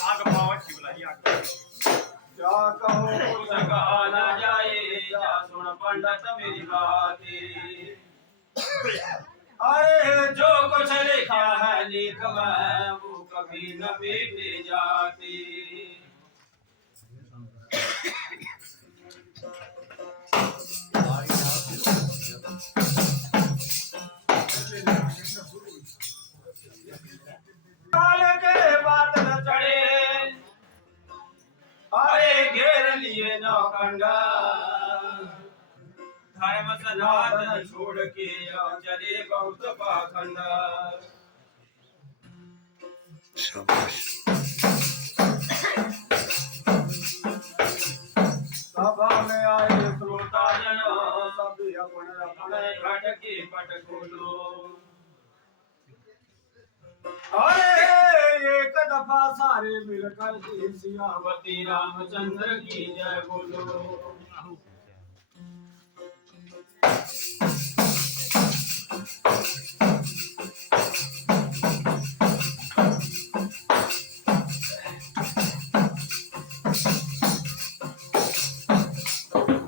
आग पावत शिवलाई आग क्या कहो कुछ कहा ना जाए, जा सुन पंडित मेरी बाती। अरे जो कुछ लिखा है लिख में, वो कभी न मिटे जाती। काल के बादल चढ़े, अरे घेर लिए नौकंडा, धर्म सनातन छोड़ के अब चले बहुत पाखंड। सभा में आए श्रोता जन सभी अपने अपने घट के पट खोलो। अरे एक दफा सारे मिलकर के सियावती सियावती रामचंद्र की जय बोलो।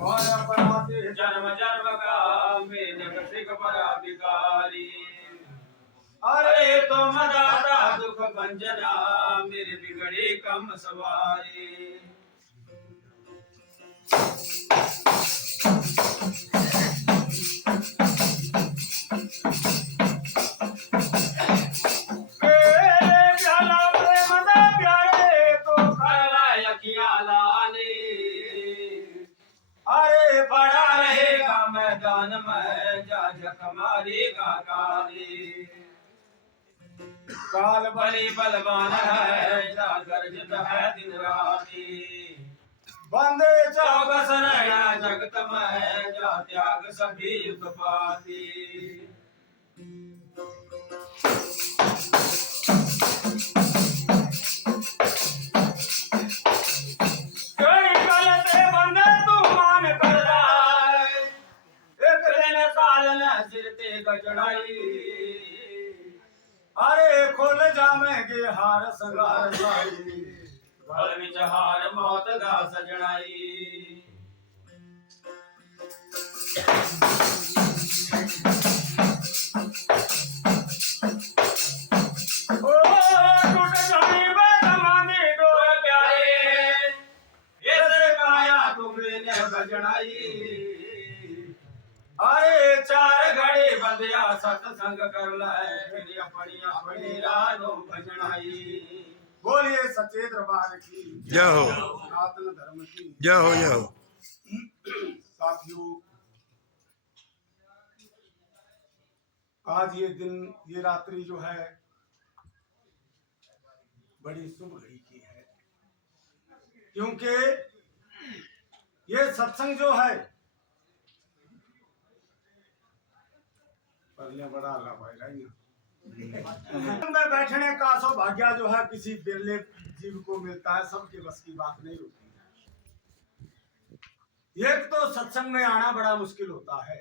और अपराधे जन्म जन्म का मेरे सिख पराधिकारी। अरे अरे तुम दाता दुख भंजना, मेरे बिगड़े कम सवारी। प्याला प्रेम दा प्यारे तो करला यकिया लाने, अरे बड़ा रहेगा मैदान में, जा जख मारेगा काली। काल बलि बलवान है, जा गर्जित है दिन राती। बंदे चौकस रहना जगत में, जा त्याग सभी युग पाती। कई गलते बंदे तू मान कर जाए, एक दिन साल न सिर ते गजड़ाई। अरे खोल जामेंगे हार संगार साई, भल विचहार मौत दा सजनाई। ओ टूट जानी वे समाधि डोर प्यारे, ऐसे काया तुम्हें बजनाई। अरे चार घड़ी बंदिया सत्संग कर लाए, फिर अपनी अपनी रानों भजनाई। बोलिए सच्चे दरबार की जय हो। सनातन धर्म की जय हो जय हो। साथियों, आज ये दिन, ये रात्रि जो है बड़ी शुभ घड़ी की है, क्योंकि ये सत्संग जो है पहले बड़ा अल्लाह भाई रही में बैठने का सौभाग्य जो है किसी बिरले जीव को मिलता है, सबके बस की बात नहीं होती है। एक तो सत्संग में आना बड़ा मुश्किल होता है,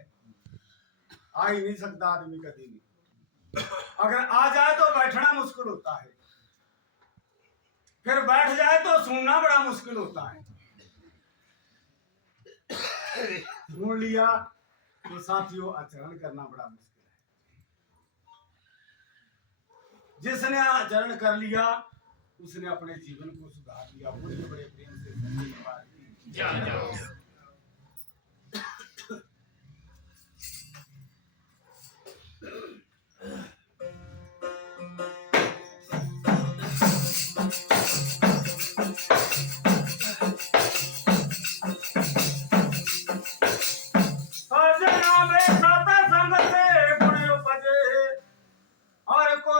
आ ही नहीं सकता आदमी कभी भी। अगर आ जाए तो बैठना मुश्किल होता है, फिर बैठ जाए तो सुनना बड़ा मुश्किल होता है। सुन लिया तो साथियों आचरण करना बड़ा मुश्किल है। जिसने आचरण कर लिया उसने अपने जीवन को सुधार लिया। बोलिए बड़े प्रेम से धन्यवाद।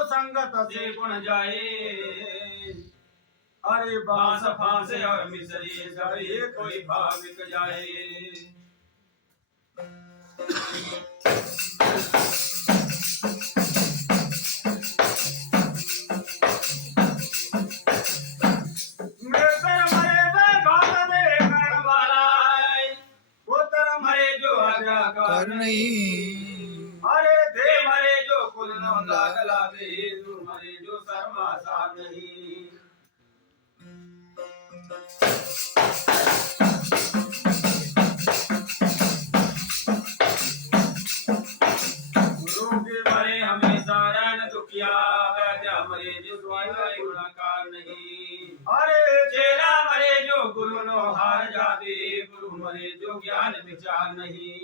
संगत से गुण जाए, अरे बांस फांसे और मिसरी सभी कोई भाविक जाए। कर नहीं अरे दे मरे जो कुल नो लाग लागे गुरु मरे जो शर्मा सार नहीं गुरु के मरे हमेशा रन दुखिया वैद्या मरे जो स्वाई गुणकार नहीं अरे चेला मरे जो गुरु नो हार जावे गुरु मरे जो ज्ञान विचार नहीं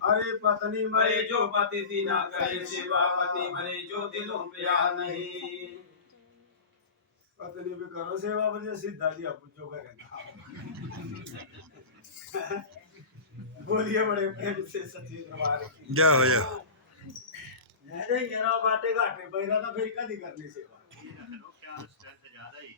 अरे पत्नी मरे जो पति दीना करे सेवा पति मरे जो दिलों प्यार नहीं पत्नी भी करो सेवा बजे सीधा जी आप जो करें बोलिए बड़े प्रेम से सच्ची दरबार की जा हो जा अरे येरा बाटे घाटे पैरा तो फिर कदी करनी सेवा क्या स्ट्रेंथ ज्यादा ही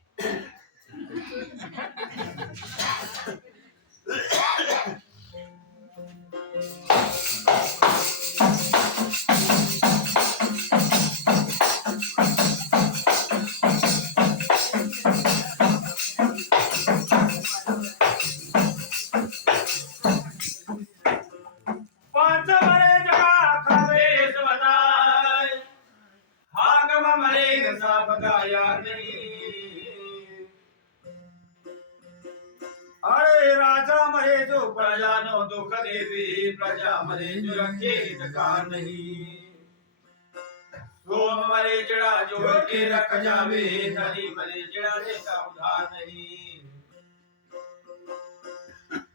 पांच मरे जगा खावे वेश बताए हागम मरे साफ गाया नहीं अरे राजा मरे जो प्रजा नो दुख देवी प्रजा मरे जो रखे हितकार नहीं सोम मरे जड़ा जो के रख जावे धनी मरे जड़ा देता उधार नहीं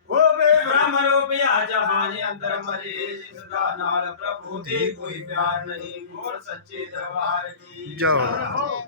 वो बे ब्रह्म रूपिया जहान अंदर मरे जिसदा नाल प्रभु दे कोई प्यार नहीं घोर सच्चे दरबार की जाओ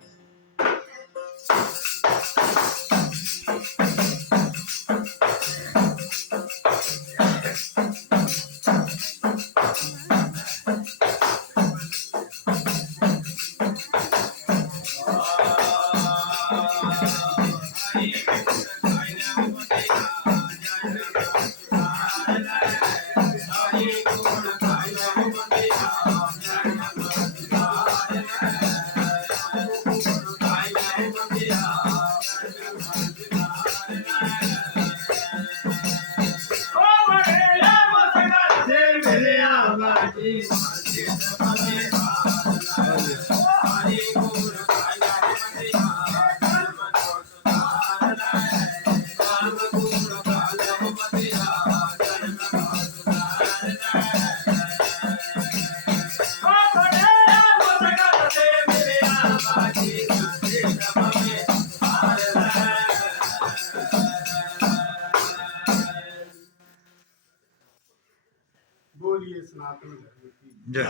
बोलिए सनातन धर्म की जय।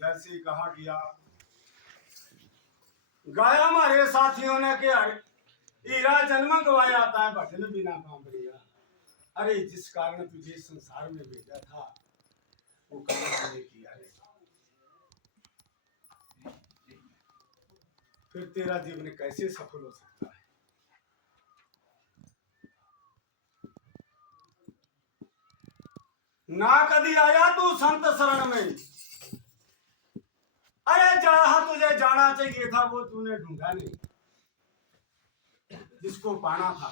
जैसे कहा गया गाया हमारे साथियों ने कि हीरा जन्म गवाया आता है भजन बिना बांबरिया। अरे जिस कारण तुझे संसार में भेजा था वो काम मैंने किया है, फिर तेरा जीवन कैसे सफल हो सकता है। ना कभी आया तू संत शरण में, अरे जहां तुझे जाना चाहिए था वो तूने ढूंढा नहीं जिसको पाना था,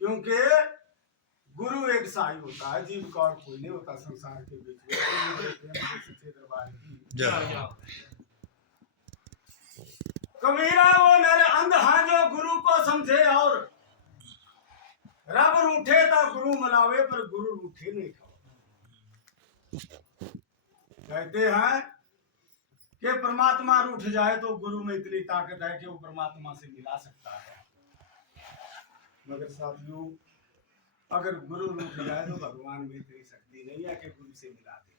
क्योंकि गुरु एक सहाय होता है, जीव का और कोई नहीं होता संसार के बीच में। सच्चे दरबार की कबीरा वो नर अंधा जो गुरु को समझे और रब रूठे था गुरु मलावे पर गुरु रूठे नहीं था। कहते हैं कि परमात्मा रूठ जाए तो गुरु में इतनी ताकत है कि वो परमात्मा से मिला सकता है, मगर साथियों अगर गुरु रूठ जाए तो भगवान में इतनी शक्ति नहीं है कि गुरु से मिला दे।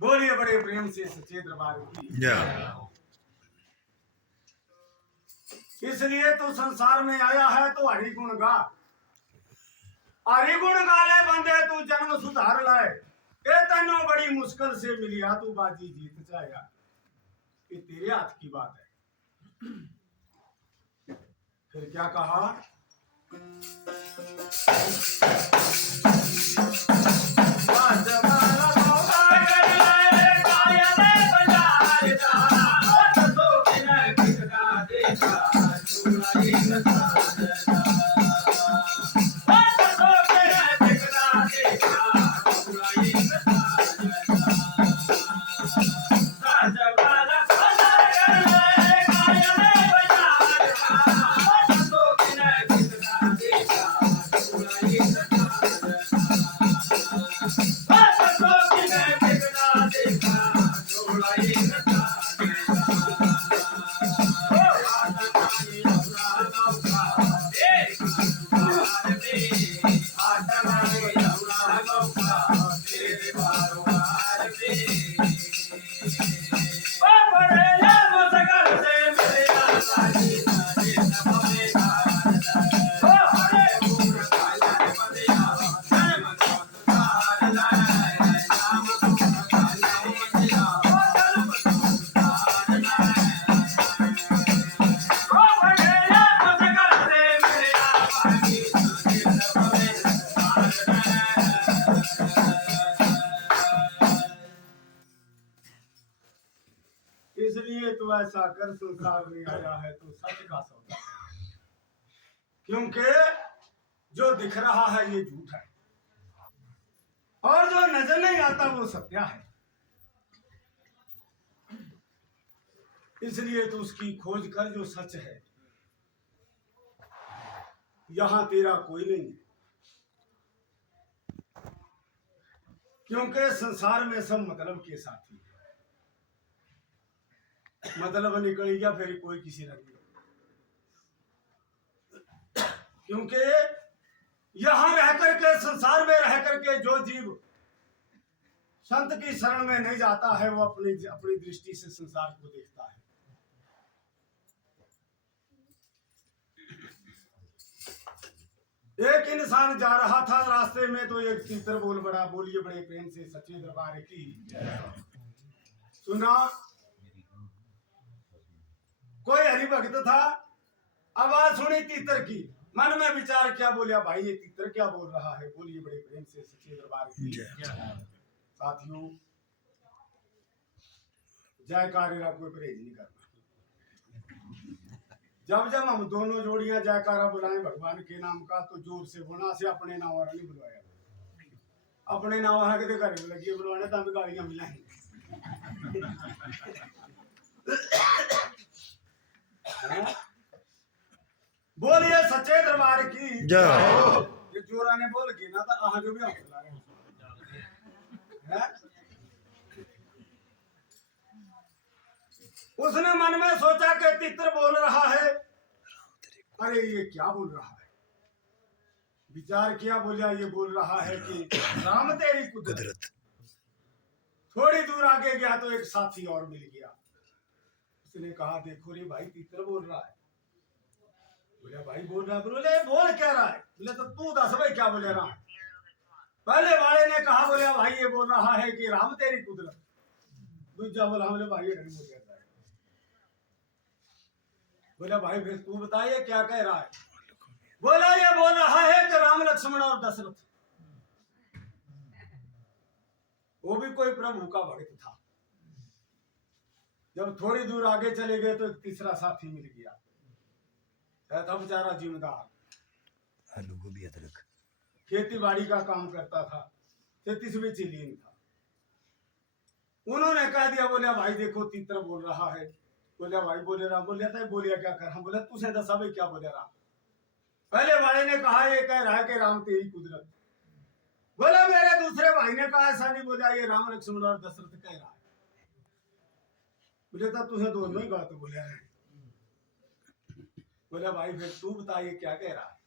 बोलिए बड़े प्रेम से सच्चे दरबार की। इसलिए तो संसार में आया है तो हरि गुण गा, हरि गुण गाले बंदे तू जन्म सुधार लाए। ए तेनो बड़ी मुश्किल से मिलिया तू बाजी जीत जाएगा, ये तेरे हाथ की बात है। फिर क्या कहा? इसलिए तो ऐसा कर संसार में आया है तो सच का सौदा है। क्योंकि जो दिख रहा है ये झूठ है और जो नजर नहीं आता वो सत्य है। इसलिए तो उसकी खोज कर जो सच है। यहां तेरा कोई नहीं है क्योंकि संसार में सब मतलब के साथी है। मतलब निकल गया फिर कोई किसी रंग में। क्योंकि यहां रह करके संसार में रह करके जो जीव संत की शरण में नहीं जाता है वो अपनी अपनी दृष्टि से संसार को देखता है। एक इंसान जा रहा था रास्ते में तो एक तीतर बोल बड़ा बोलिए बड़े प्रेम से सच्चे दरबार की सुना। कोई हरिभक्त था, आवाज सुनी तीतर की, मन में विचार क्या बोलिया भाई ये तीतर क्या बोल रहा है। बोलिए बड़े प्रेम से सच्चे दरबार की साथियों जयकारे का कोई परहेज नहीं करना। जब जब हम दोनों जोड़ियां जयकारा बुलाएं भगवान के नाम का तो जोर से बोलना से अपने नाम वाला नहीं बुलवाया। अपने नाम वाला के घर में लगी बुलवाने तो हमें गालियां मिलाएंगे। बोलिए सच्चे दरबार की जय। ये जोरा ने बोल के ना तो आहा जो भी हम उसने मन में सोचा कि तीतर बोल रहा है, अरे ये क्या बोल रहा है। विचार किया, बोलिया ये बोल रहा है कि राम तेरी कुदरत। थोड़ी दूर आगे गया तो एक साथी और मिल गया। उसने कहा देखो रे भाई तीतर बोल रहा है। बोलिया भाई बोल रहा है। बोले बोल क्या रहा है। बोले तो तू दस भाई क्या बोले रहा है। पहले वाले ने कहा बोलिया भाई ये बोल रहा है कि राम तेरी कुदरत। दूसरा बोला बोले भाई ये नहीं बोल रहा है। बोला भाई फिर तू बताइए क्या कह रहा है। बोला ये बोल रहा है कि राम लक्ष्मण और दशरथ। वो भी कोई प्रभु का भक्त था। जब थोड़ी दूर आगे चले गए तो एक तीसरा साथी मिल गया। था बेचारा जिम्मेदार, आलू गोभी अदरक खेती बाड़ी का काम करता था, 33वीं चिलीन था। उन्होंने कह दिया बोलिया भाई देखो तीतर बोल रहा है। बोलिया भाई बोले राम। बोलिया था बोलिया क्या कर रहा। बोला तुझे दसा भाई क्या बोले राम। पहले वाले ने कहा ये कह रहा है कि राम तेरी कुदरत। बोला मेरे दूसरे भाई ने कहा ऐसा नहीं। बोला ये राम लक्ष्मण और दशरथ कह रहा है। बोले था तुझे दोनों ही बात बोले रहे। बोला भाई फिर तू बता ये क्या कह रहा है।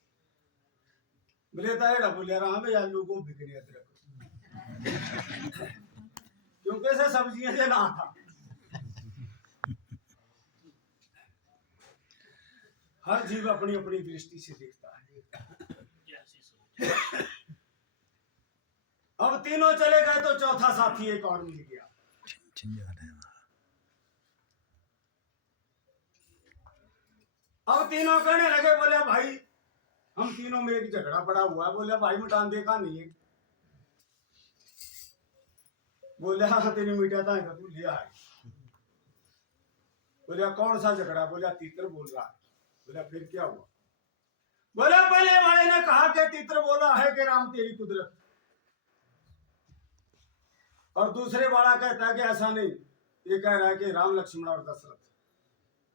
बोले था एड़ा बोले रहा भाई आलू को बिक्री अदरक क्योंकि ऐसे सब्जियां से ना था। हर जीव अपनी अपनी दृष्टि से देखता है। अब तीनों चले गए तो चौथा साथी एक और मिल गया। अब तीनों कहने लगे बोले भाई हम तीनों में एक झगड़ा पड़ा हुआ है। बोले भाई मिटान देखा नहीं है। बोले हाँ तेरी मिटाता है तू लिया है। बोले कौन सा झगड़ा। बोले तीतर बोल रहा है। बोला फिर क्या हुआ। बोला पहले वाले ने कहा कि तीतर बोला है कि राम तेरी कुदरत। और दूसरे वाला कहता है कि ऐसा नहीं, ये कह रहा है कि राम लक्ष्मण और दशरथ।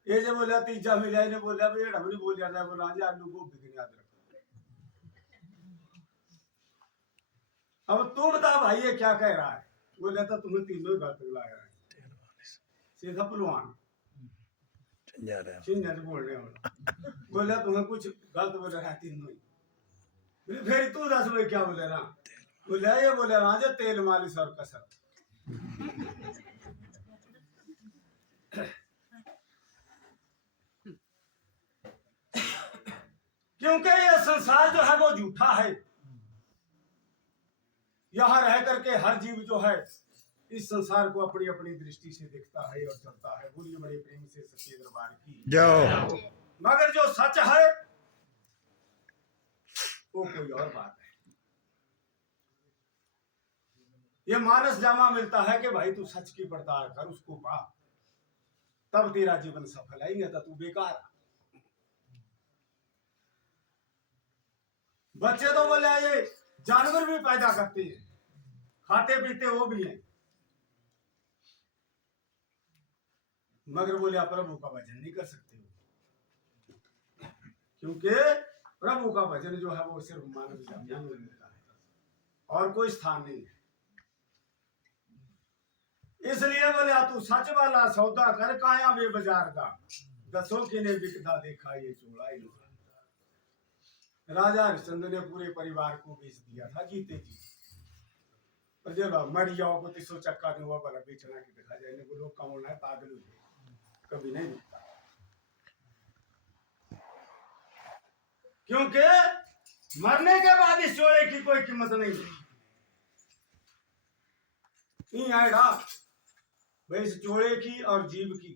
ये जो बोला तीजा मिला ने बोला भाई हमने बोल जाता है। बोला जी आलू को बिक्री याद रखो। अब तू बता भाई ये क्या कह रहा है। बोला था तुम्हें तीनों ही गलत लाया है। सीधा पलवान बोल रहे हो। बोला तुम्हें कुछ गलत बोल रहा है तीनों ही। फिर तू दस भाई क्या बोले रहा। बोला ये बोले रहा जो तेल मालिश और कसर। क्योंकि ये संसार जो है वो झूठा है। यहां रह करके हर जीव जो है इस संसार को अपनी अपनी दृष्टि से देखता है और चलता है। बोलिए बड़े प्रेम से सच्चे दरबार की जाओ। मगर जो सच है वो कोई और बात है। ये मानस जामा मिलता है कि भाई तू सच की पड़ताल कर, उसको पा, तब तेरा जीवन सफल है, नहीं तो तू बेकार है। बच्चे तो बोले ये जानवर भी पैदा करते हैं, खाते पीते वो भी हैं, मगर बोले आप प्रभु का भजन नहीं कर सकते हो, क्योंकि प्रभु का भजन जो है वो सिर्फ मानव जाति में मिलता है और कोई स्थान नहीं है। इसलिए बोले तू सच वाला सौदा कर, काया वे बाजार का, दसों की ने बिकदा देखा ये चोला ही। राजा हरिश्चंद्र ने पूरे परिवार को बेच दिया था जीते जी, पर जब मर जाओ को 300 चक्का नहीं हुआ, भला बेचना की दिखा जाए, इनको लोग कमाना है, पागल हुए कभी नहीं मिलता, क्योंकि मरने के बाद इस चोले की कोई कीमत नहीं है। आएगा भाई इस चोले की और जीव की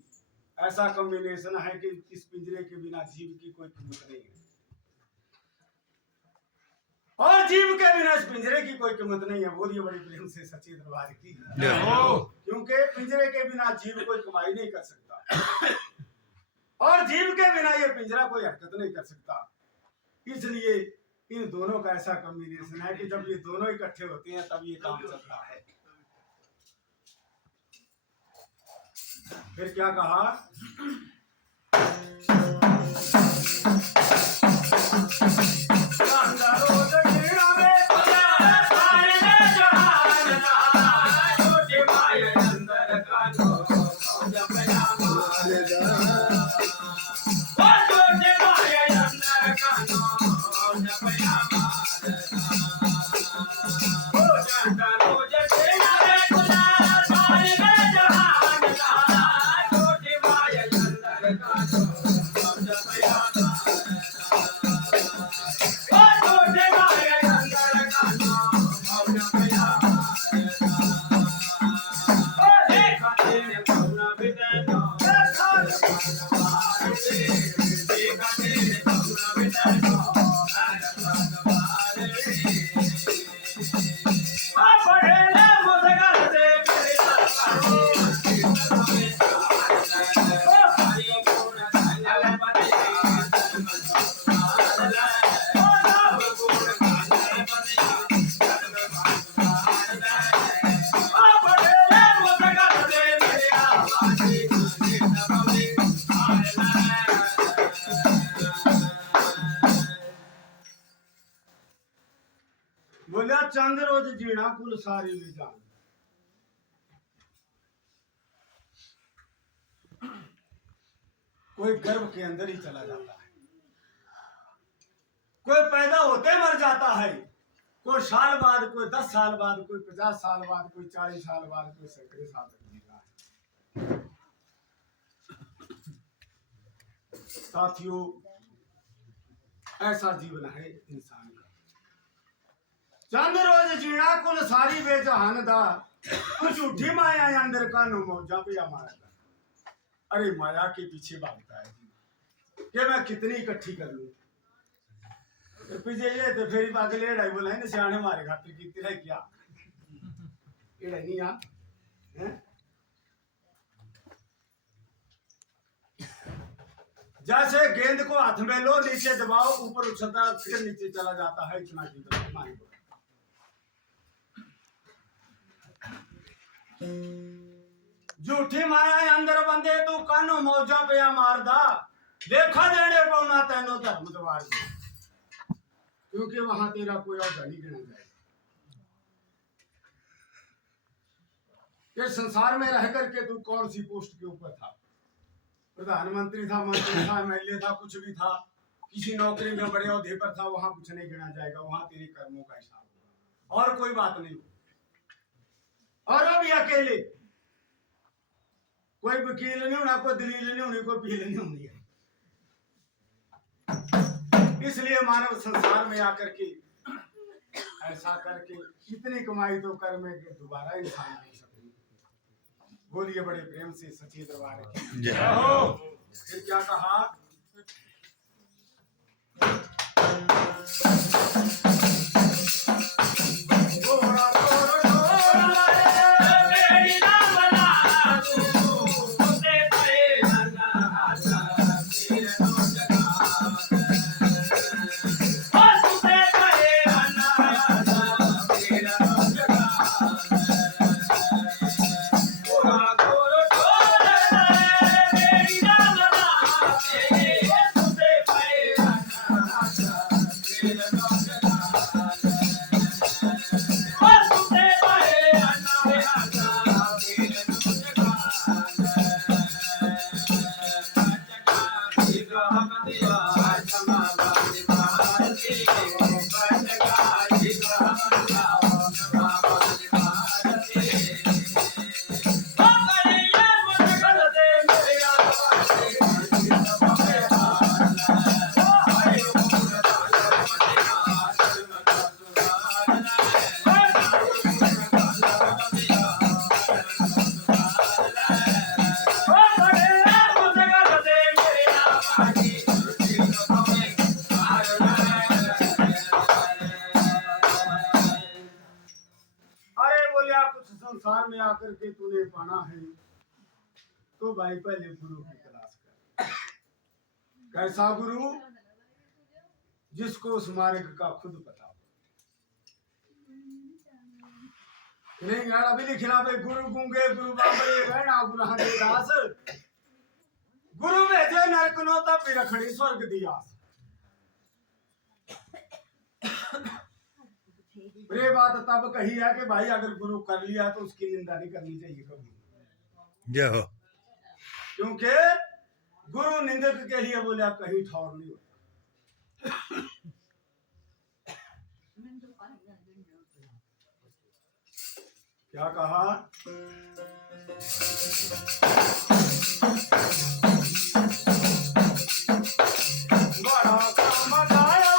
ऐसा कॉम्बिनेशन है कि इस पिंजरे के बिना जीव की कोई कीमत नहीं है, और जीव के बिना इस पिंजरे की कोई कीमत नहीं है। बोलिए बड़ी प्रेम से सच्ची दरबार की, क्योंकि पिंजरे के बिना जीव कोई कमाई नहीं कर सकता और जीव के बिना ये पिंजरा कोई हरकत नहीं कर सकता। इसलिए इन दोनों का ऐसा कॉम्बिनेशन है कि जब ये दोनों इकट्ठे होते हैं तब ये काम चलता है। फिर क्या कहा, बोलिया चंद रोज जीना कुल सारी भी जान। कोई गर्भ के अंदर ही चला जाता है, कोई पैदा होते मर जाता है, कोई साल बाद, कोई 10 साल बाद, कोई 50 साल बाद, कोई 40 साल बाद, कोई सैकड़े साल तक जीता है। साथियों ऐसा जीवन है इंसान का। चंद रोज जीना कुल सारी बेजहान दा, कुछ झूठी माया अंदर का नो मौजा पे हमारा। अरे माया के पीछे भागता है कि मैं कितनी इकट्ठी कर लूं, तो पीछे ये तो फिर आगे ले ढाई बोला है ना सियाने मारे खातिर की तेरा क्या ये नहीं आ हैं। जैसे गेंद को हाथ में लो, नीचे दबाओ, ऊपर उछलता फिर नीचे चला जाता है, इतना जीवन मान लो। झूठी माया अंदर बंदे तू कानू मौजा पे मारदा, देखा देने पौना तेनो धर्म द्वार, क्योंकि वहां तेरा कोई और नहीं गिना जाएगा। ये संसार में रह करके तू कौन सी पोस्ट के ऊपर था, प्रधानमंत्री था, मंत्री था, एमएलए था, कुछ भी था, किसी नौकरी में बड़े ओहदे पर था, वहां कुछ नहीं गिना जाएगा, वहां तेरे कर्मों का हिसाब होगा और कोई बात नहीं। और अभी अकेले कोई वकील नहीं होना, कोई दलील नहीं होनी, कोई पील नहीं होनी है। इसलिए मानव संसार में आकर के ऐसा करके इतनी कमाई तो कर में कि दोबारा इंसान नहीं सकती। बोलिए बड़े प्रेम से सच्ची दरबार की जय हो। फिर क्या कहा, संसार में आकर के तूने पाना है तो भाई पहले गुरु की तलाश कर। कैसा गुरु? जिसको उस मार्ग का खुद पता हो। नहीं यार अभी लिखना भाई गुरु गूंगे गुरु बाबरे रहना गुनाह दे दास, गुरु भेजे नरक नो तब भी रखड़ी स्वर्ग दिया। ये बात तब कही है कि भाई अगर गुरु कर लिया तो उसकी निंदा नहीं करनी चाहिए कभी। जय हो। क्योंकि गुरु निंदक के लिए बोला कहीं ठौर नहीं होता। क्या कहा? बड़ा काम आया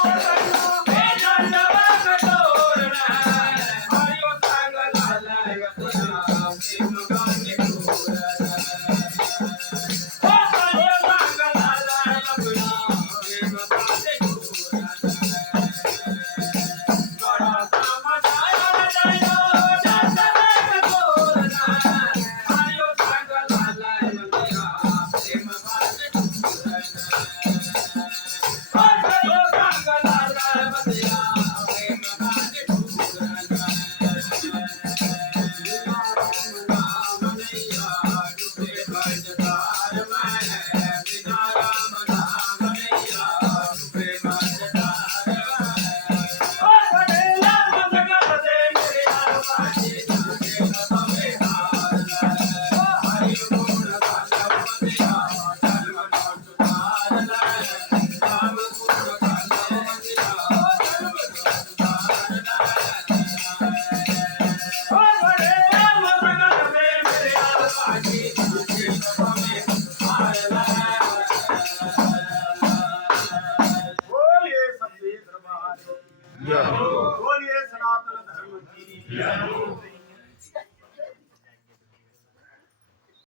बोलिए सनातन धर्म की।